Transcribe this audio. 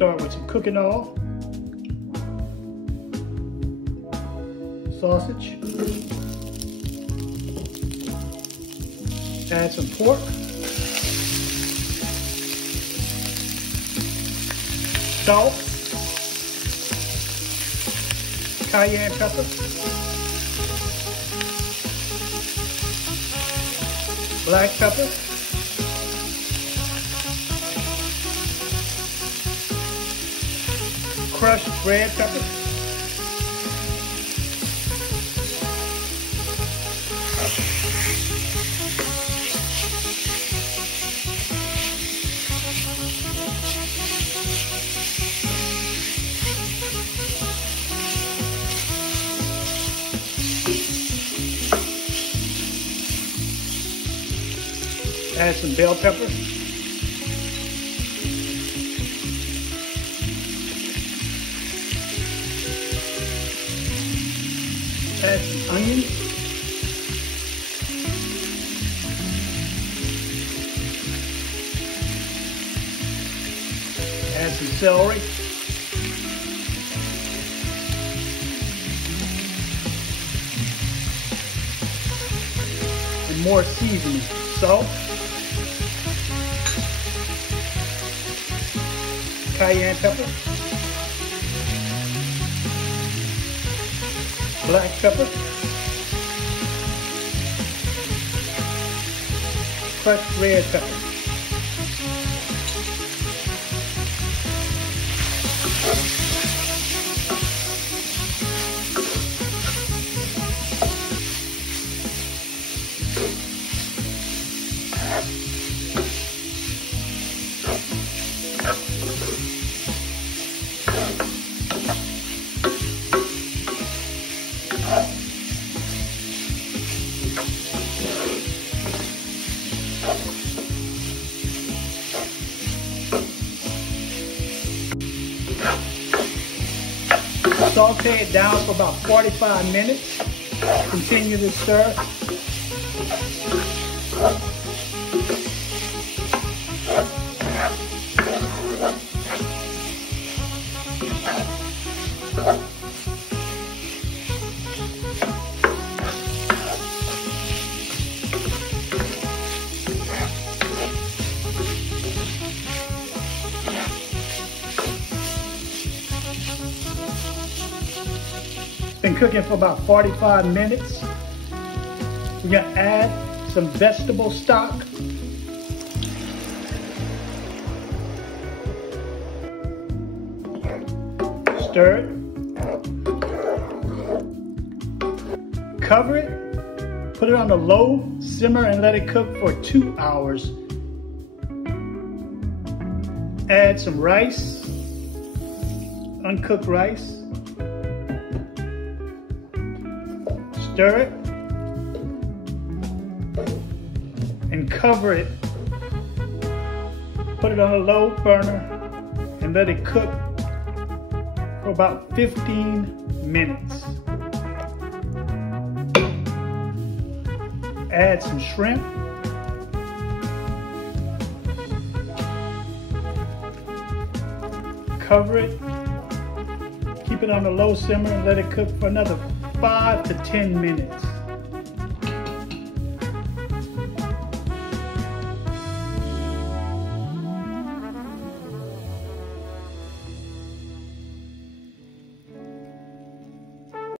Start with some cooking oil, sausage, add some pork, salt, cayenne pepper, black pepper, crushed red pepper, add some bell pepper, add some onion, add some celery, and more seasoning, salt, cayenne pepper, black pepper, crushed red pepper. Saute it down for about 45 minutes. Continue to stir. Been cooking for about 45 minutes. We're gonna add some vegetable stock. Stir it. Cover it. Put it on a low simmer and let it cook for 2 hours. Add some rice, uncooked rice. Stir it and cover it. Put it on a low burner and let it cook for about 15 minutes. Add some shrimp. Cover it. Keep it on a low simmer and let it cook for another 5 to 10 minutes.